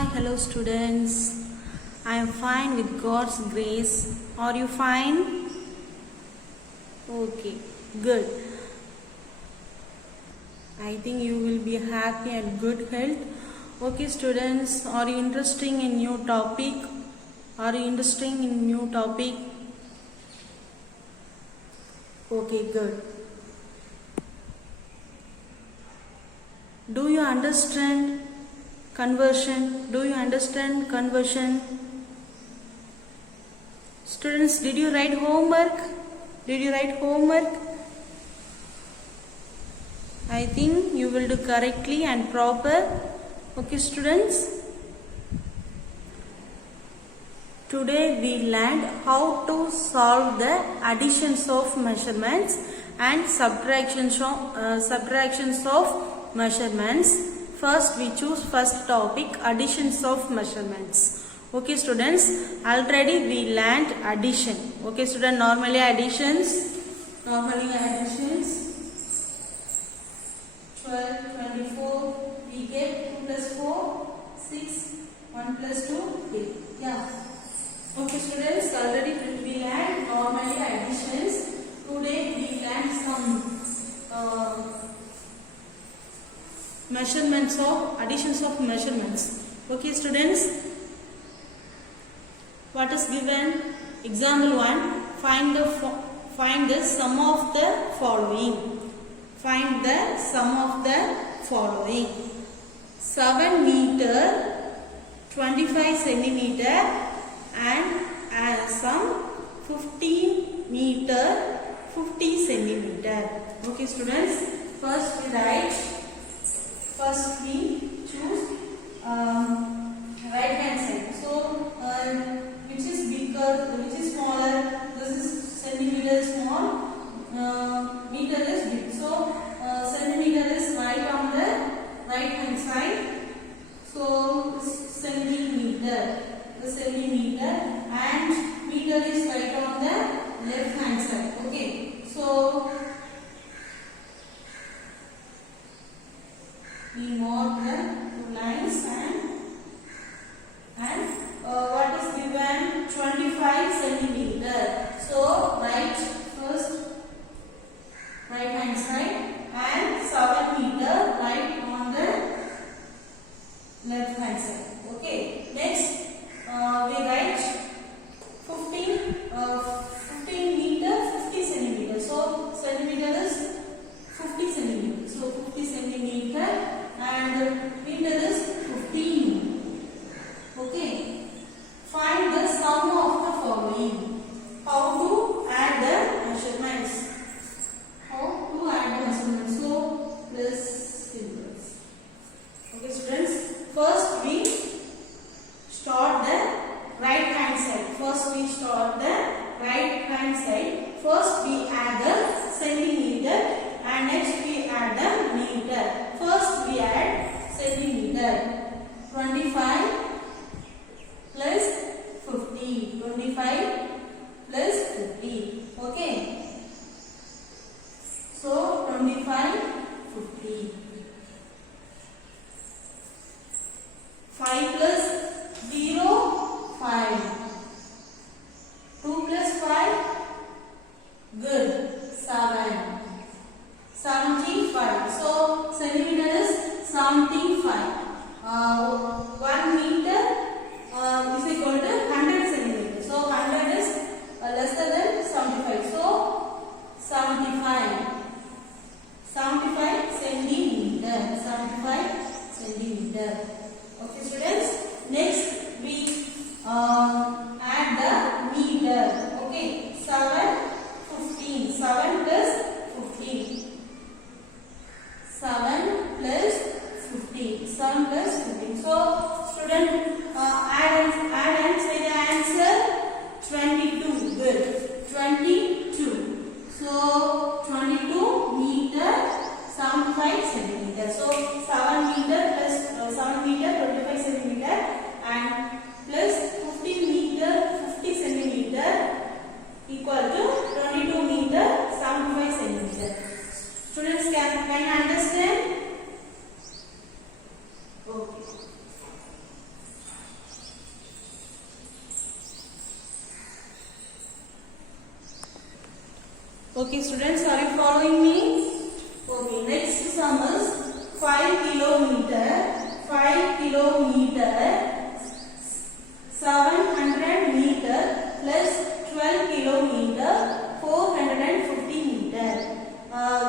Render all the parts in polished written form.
Hi, hello students. I am fine with God's grace. Are you fine? Okay, good. I think you will be happy and good health. Okay, students, are you interested in new topic? Are you interested in new topic? Okay, good. Do you understand conversion? Do you understand conversion? Students, did you write homework? Did you write homework? I think you will do correctly and proper. Okay, students. Today we learned how to solve the additions of measurements and subtractions of measurements. First we choose first topic, additions of measurements. Okay students, already we learned addition. Okay student, normally additions 12, 24, we get 2 plus 4, 6, 1 plus 2, 3. Yeah. Okay students, already we learned normally additions. Today we learned some measurements of additions of measurements. Okay students, what is given? Example 1, find the sum of the following. Find the sum of the following. 7 meter 25 centimeter and some 15 meter 50 centimeter. Okay students, first we choose right hand side. So which is bigger, which is smaller? This is centimeter small, meter is big. So centimeter is right on the right hand side. So centimeter, and meter is right on the left hand side. Okay, so we mark the two lines and what is given? 25 centimeter. So write first right hand side and 7 meter right on the left hand side. Okay. Next we write 15 meter 50 centimeter. So centimeter is 50 centimeter. So 50 centimeter and meter is 15. Okay. Find the sum of the following. How to add the measurements? How to add the measurements? So plus symbols. Okay students, first we start the right hand side. First we add the centimeter and next we add the meter. First we add centimeter. 25 plus 50. 25 plus 50. Okay. So 25, 50. 5 plus 0, 5. 2 plus 5, good, 7. 75. So centimeter is 75. 1 meter is equal to 100 centimeters. So 100 is lesser than 75. So 75 centimeter. 75 centimeter. Okay students. Next we add the meter. Okay. 15. 7 plus 15. 7 plus 15. 7 plus 15. So student, add and say the answer. 22. Good. 22. So 22 meter 75 centimeter. So 7 meter plus 7 meter 25 centimeter and plus 15 meter 50 centimeter equal to 22 meter 75 centimeter. Students, can you understand? Okay. Okay, students, are you following me? Okay, next sum is 5 kilometer, 700 meter plus 12 kilometer, 450 meter.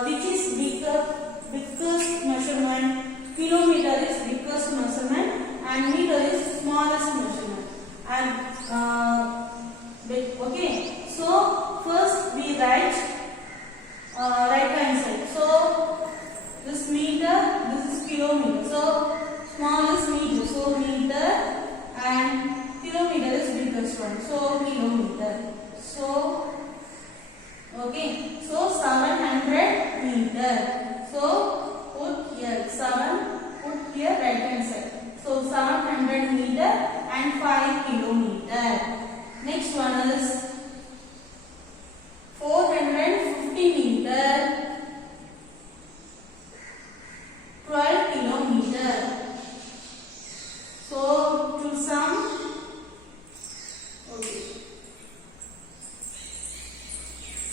Which is biggest measurement? Kilometer is biggest measurement and meter is smallest measurement. And okay, so first we write right hand side. So this meter, this is kilometer. So smallest meter, so meter, and kilometer is biggest one, so kilometer. So okay, so 700 meter. So put here 7, put here right hand side. So 700 meter and 5 kilometer. Next one is 450 meter, 12 kilometer. So to sum, okay,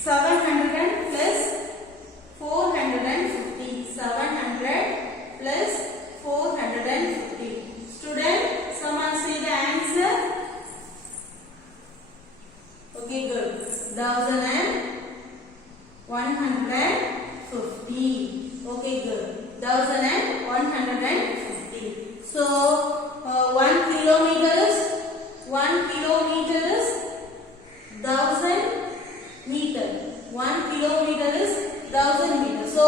700 plus 450, 700 plus 450. Student, someone say the answer. Okay, good. 1150. Okay, good. 1150. So 1 kilometer is 1000 meter. 1 kilometer is 1000 meter. So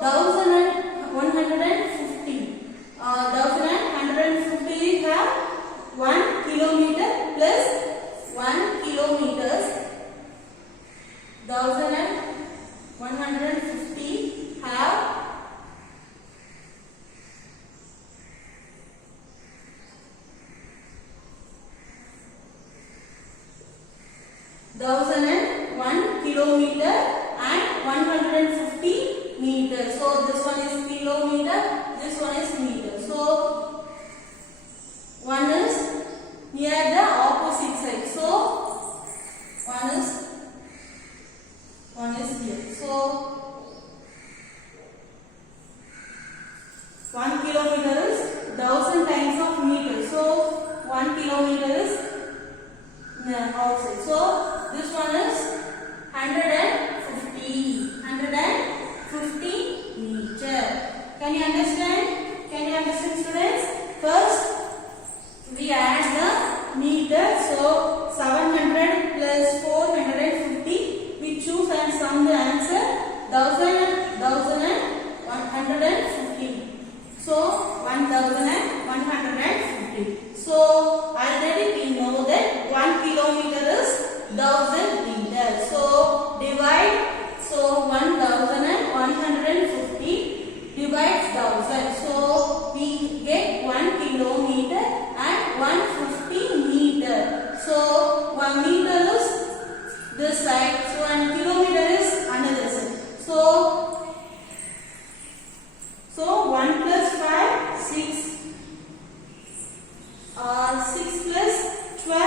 1150. 1150 we have 1 kilometer plus 1 kilometers. 1150 have 1001 kilometer and 150 meters. So this one is kilometer, this one is meter. So one is near the opposite side. So one is here. So 1 kilometer is 1000 times of meter. So 1 kilometer is outside. So this one is 150 meter. Can you understand? Can you understand, students? First we add the meter. So 700 plus 450. We choose and sum the answer. 1150. So 1150. So already we know that 1 kilometer is 1000 meters. So divide. So 1150 divides 1000. So we get 1 kilometer and 150 meter. So 1 meter is this side. So 1 kilometer is another side. So 1 plus 5, 6. 6 plus 12,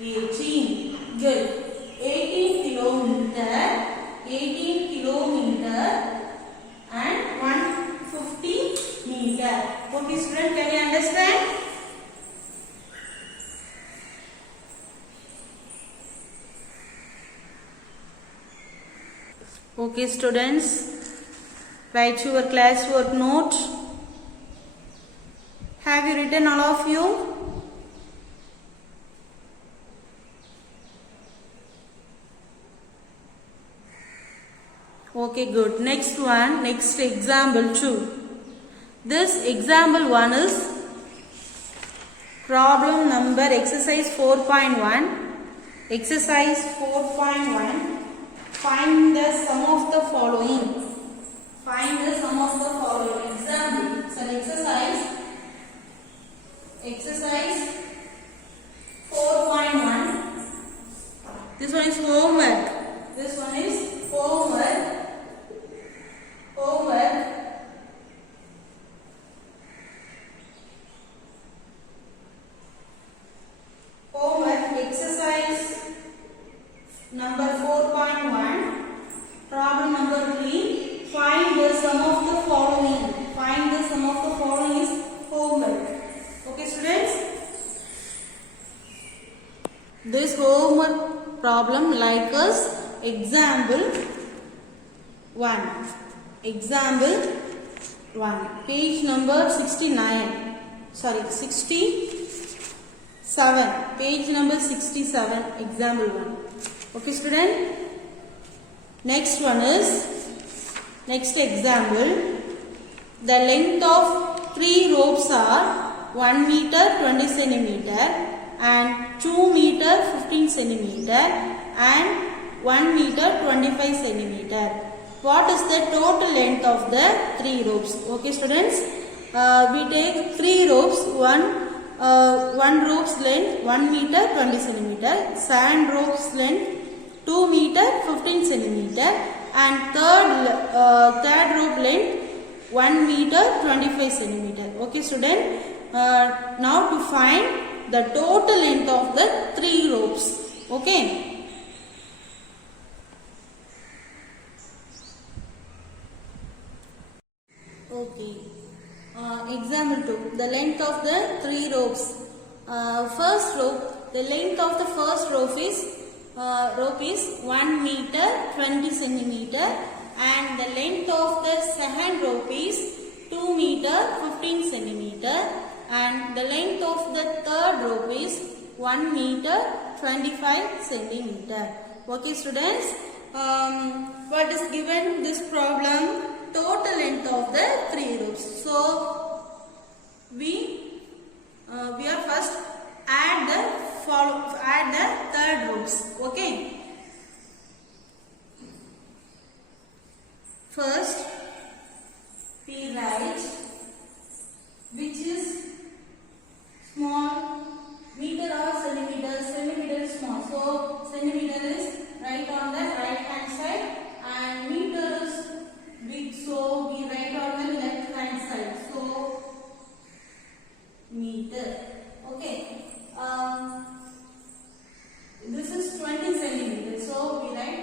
18. Good. 18 kilometer and 150 meter. Okay, student, can you understand? Okay, students, write your classwork note. Have you written, all of you? Okay, good. Next one, next example 2. This example 1 is problem number exercise 4.1. Exercise 4.1. Find the sum of the following. Find the sum of the following. Example. It's an exercise. Exercise 4.1. This one is homework. This one is homework. Homework. Homework exercise problem like us. Example 1. Example 1. Page number 69. Sorry, 67. Page number 67. Example 1. Okay, student. Next one is, next example. The length of 3 ropes are 1 meter 20 centimeter and 2 meter 15 centimeter and 1 meter 25 centimeter. What is the total length of the 3 ropes? Okay, students. We take 3 ropes. One rope's length 1 meter 20 centimeter. Sand rope's length 2 meter 15 centimeter and third rope length 1 meter 25 centimeter. Okay, student. Now to find the total length of the 3 ropes. Okay. Okay. Example 2. The length of the 3 ropes. First rope. The length of the first rope is 1 meter 20 centimeter. And the length of the second rope is 2 meter 15 centimeter and the length of the third rope is 1 meter 25 centimeter. Okay, students. What is given this problem? Total length of the 3 ropes. So we are first add the third ropes. Okay. First, we write which is small, meter or centimeter. Centimeter is small, so centimeter is right on the right hand side and meter is big, so we write on the left hand side. So meter. Okay. This is 20 centimeters, so we write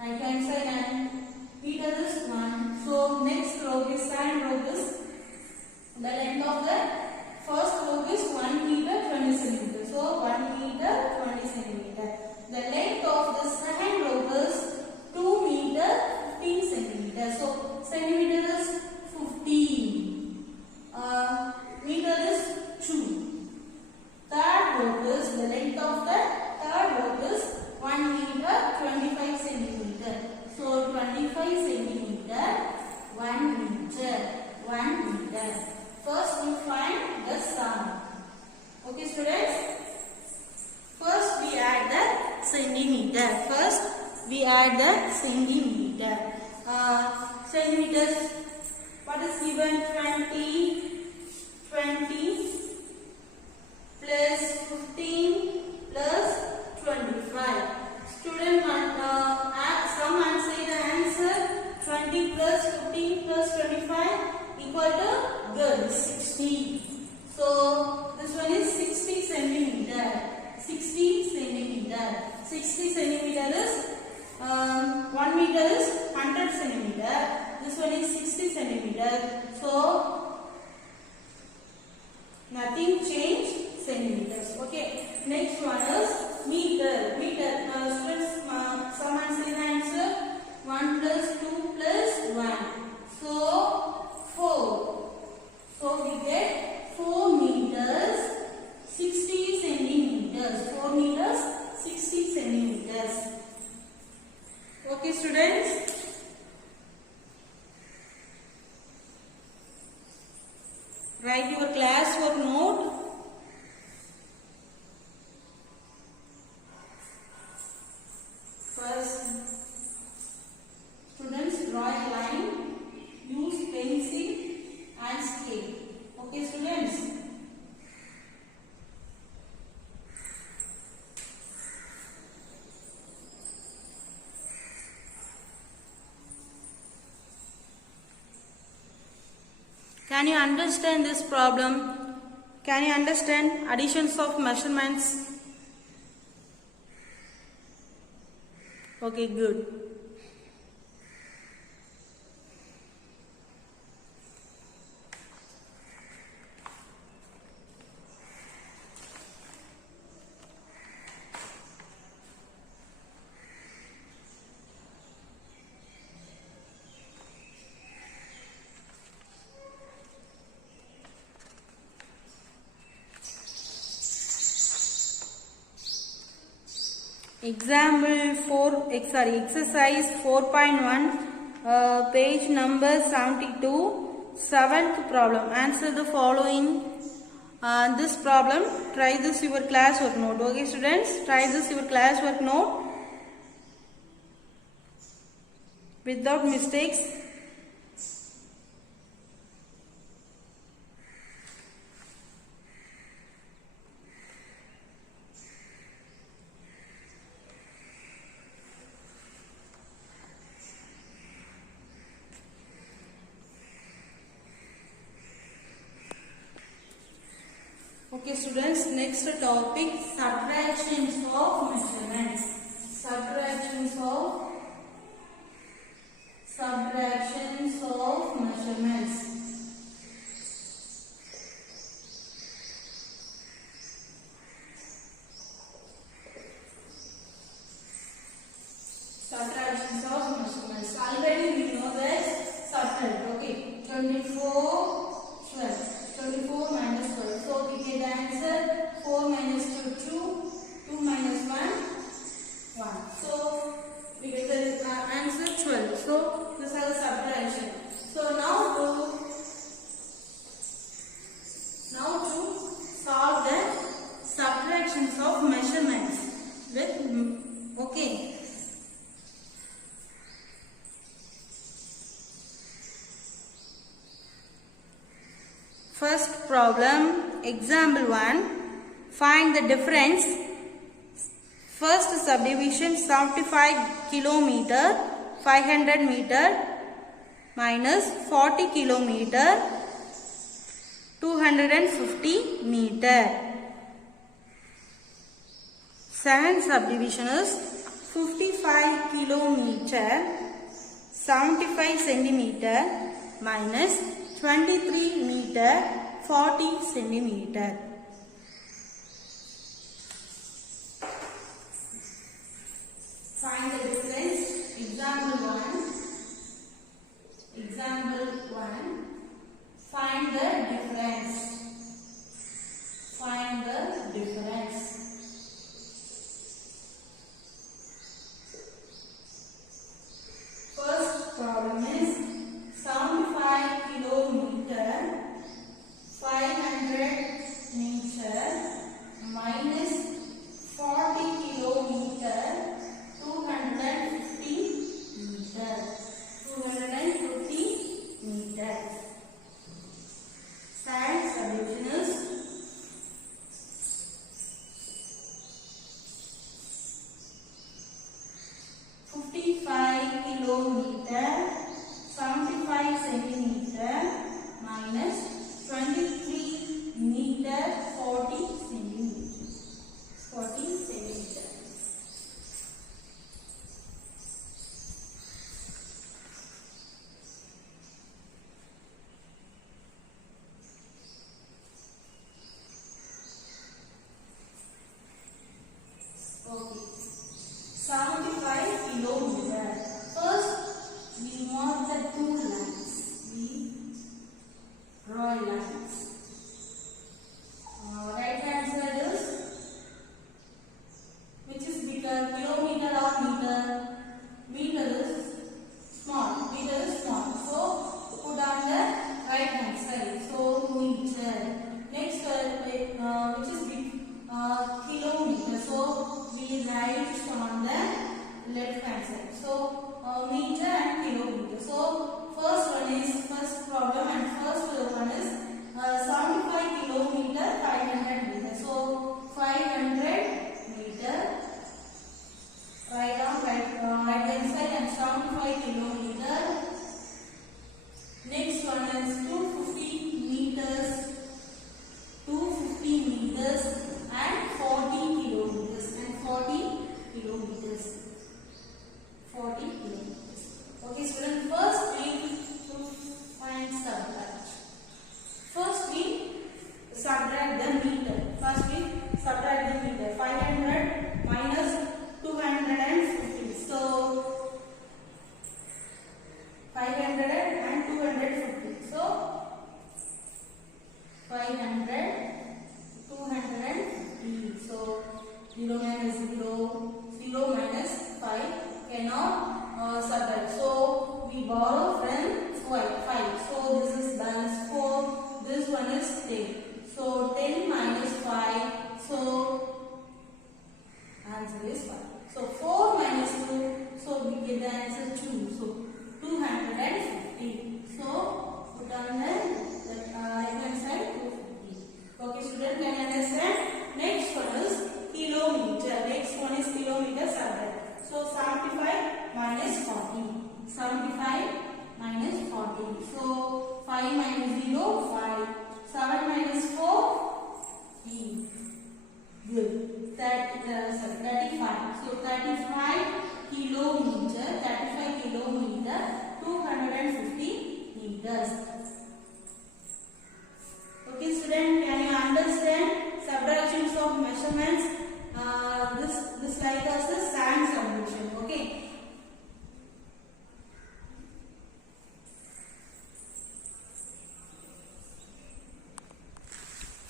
right hand side and meter is 1. So next rope is sand rope is the length of the first rope is 1 meter 20 centimeter. So 1 meter 20 centimeter. The length of the second rope is 2 meter 15 centimeter. So centimeter is 15. Meter is 2. Third rope is the length of the third rope is 1 meter 25 centimeter. So 25 centimeter, 1 meter, 1 meter. First we find the sum. Okay, students. First we add the centimeter. First we add the centimeter. Centimeters. What is given? 20 plus 15 plus 25. Student, some answer the answer 20 plus 15 plus 25 equal to good 60. So this one is 60 centimeter. 60 centimeter. 60 centimeter is 1 meter is 100 centimeter. This one is 60 centimeter. So nothing changed centimeters. Okay. Next one is meter. Meter. Students, someone say the answer 1 plus 2 plus 1. So 4. So we get 4 meters 60 centimeters. 4 meters 60 centimeters. Okay, students. Write your classwork note. First, students draw a line, use pencil and scale. Okay, students. Can you understand this problem? Can you understand additions of measurements? Okay, good. Exercise 4.1, page number 72, seventh problem. Answer the following. This problem, try this your classwork note. Okay students, try this your classwork note without mistakes. Okay students, next topic, subtractions of measurements. Subtractions of measurements. Subtractions of measurements. Already we know that subtract. Okay, 24 minus 12. So we get the answer 4 minus 2, 2 minus 1, 1. So we get the answer 12. So this is a subtraction. So now to solve the subtractions of measurements with okay. First problem, example 1, find the difference. First subdivision, 75 kilometer 500 meter minus 40 kilometer 250 meter. Second subdivision is 55 kilometer 75 centimeter minus 23 meter 40 centimeter. Find the difference. Example 1. Find the difference. First problem is 75 kilometer 500 meter minus 40 kilometer 250 meter. Side subdivision is 55 kilometer 75 centimeter minus 23 meter 40 centimeter.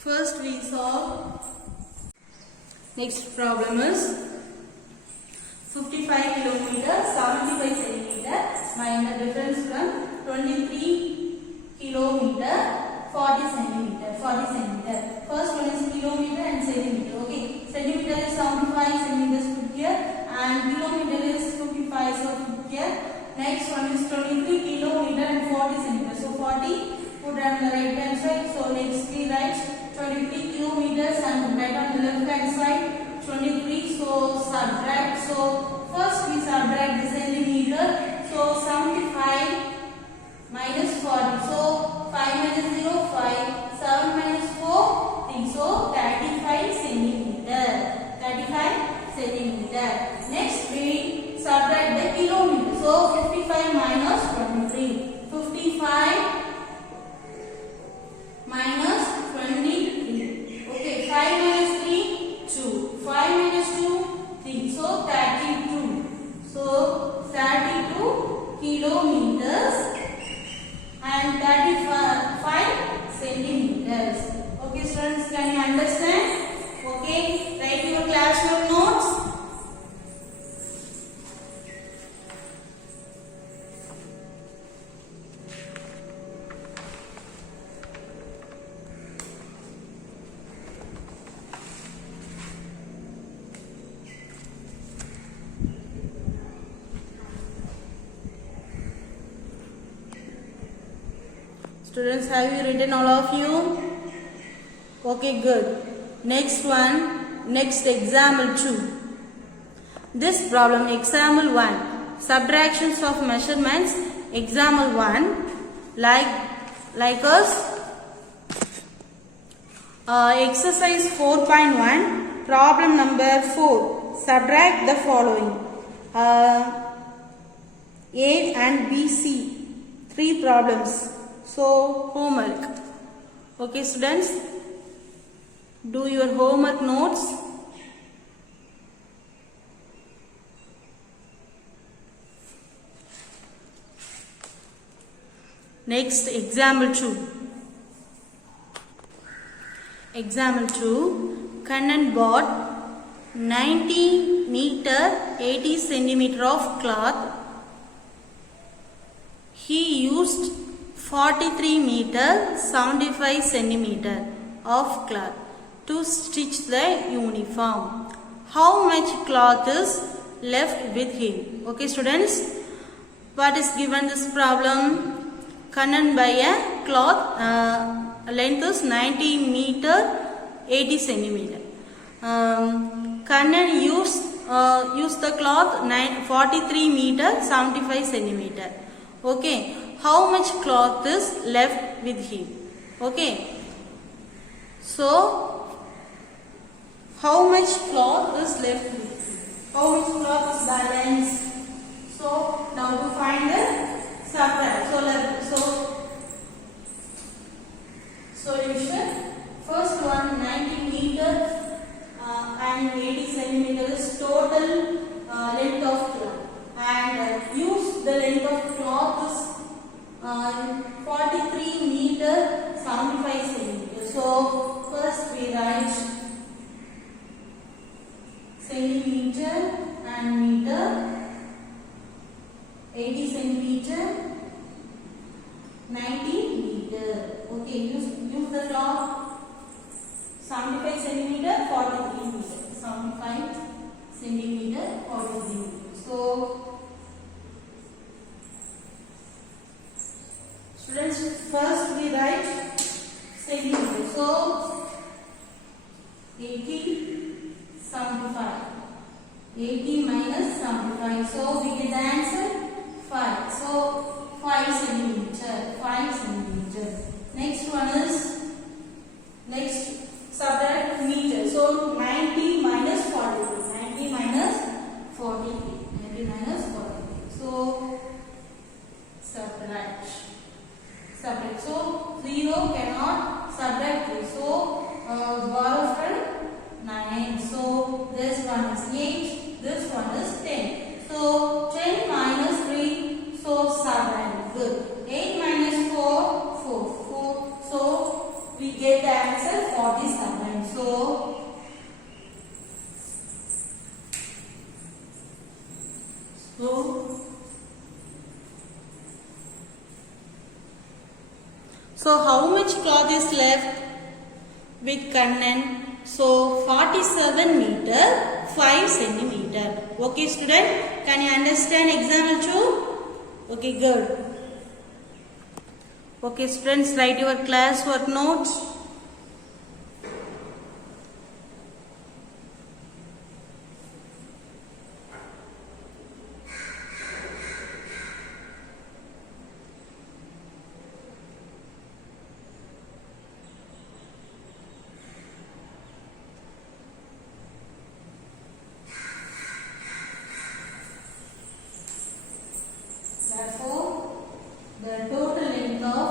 First we solve. Next problem is 55 kilometer 75 centimeter. Find the difference from 23 kilometer 40 centimeter. First one is kilometer and centimeter. Okay, centimeter is 75 centimeters put here and kilometer is 55, so put here. Next one is 23 kilometer and 40 centimeters. So 40 put on the right hand side. So next we write 23 kilometers and right on the left hand side 23. So subtract. So first we subtract the centimeter. So 75 minus 40. So 5 minus 0, 5. 7 minus 4, 3. So 35 centimeter. 35 centimeter. Next we subtract the kilometer. So 55 minus 23. 55 minus 23. Okay, 5 minus 3, 2. 5 minus 2, 3. So 32. So 32 kilometers and 35 centimeters. Okay, students, can you understand? Okay, write your classroom notes. Students, have you written all of you? Okay, good. Next one, next example 2. This problem, example 1. Subtractions of measurements, example 1. Like us, exercise 4.1, problem number 4. Subtract the following. A and B, C. 3 problems. So, homework. Okay, students, do your homework notes. Next, example 2. Example 2. Kannan bought 90 meter 80 centimeter of cloth. He used 43 meter 75 centimeter of cloth to stitch the uniform. How much cloth is left with him? Okay, students, what is given this problem? Kannan buy a cloth, length is 90 meter 80 centimeter. Kannan used the cloth 43 meter 75 centimeter. Okay, how much cloth is left with him? Okay, so how much cloth is left with him? How much cloth is balanced? So now to find the subtract. So solution. First one, 90 meter and 80 centimeter is total length of cloth, and use the length of cloth is 43 meter 75 centimeter. So first we write centimeter and meter, 80 centimeter, 90 meter. Okay, use the cloth 75 centimeter, 43 meter. 75 centimeter, 43 meter. So students, first we write centimeter. So 80, 75. 80 minus 75. So we get the answer 5. So 5 centimeter. 5 centimeter. Next one is, next subtract meter. So 90 minus 43. 90 minus 43. 90 minus 43. So subtract. So 0 cannot subtract 3. So borrow from 9. So this one is 8. This one is 10. So 10 minus 3. So 7. Good. 8 minus 4. 4. we get the answer 47. So how much cloth is left with Kannan? So 47 meter 5 centimeter. Okay student, can you understand example 2? Okay, good. Okay students, write your class work notes. Therefore, the total length of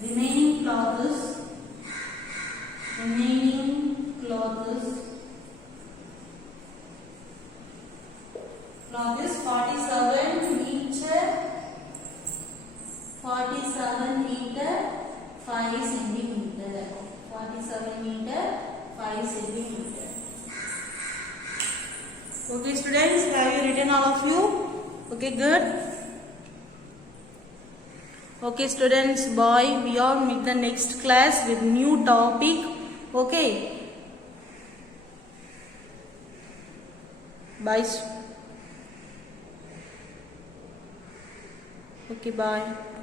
remaining cloth is 47 meter 5 centimeter. 47 meter 5 centimeter. Okay students, have you written all of you? Okay, good. Okay students, bye. We all meet the next class with new topic. Okay. Bye. Okay, bye.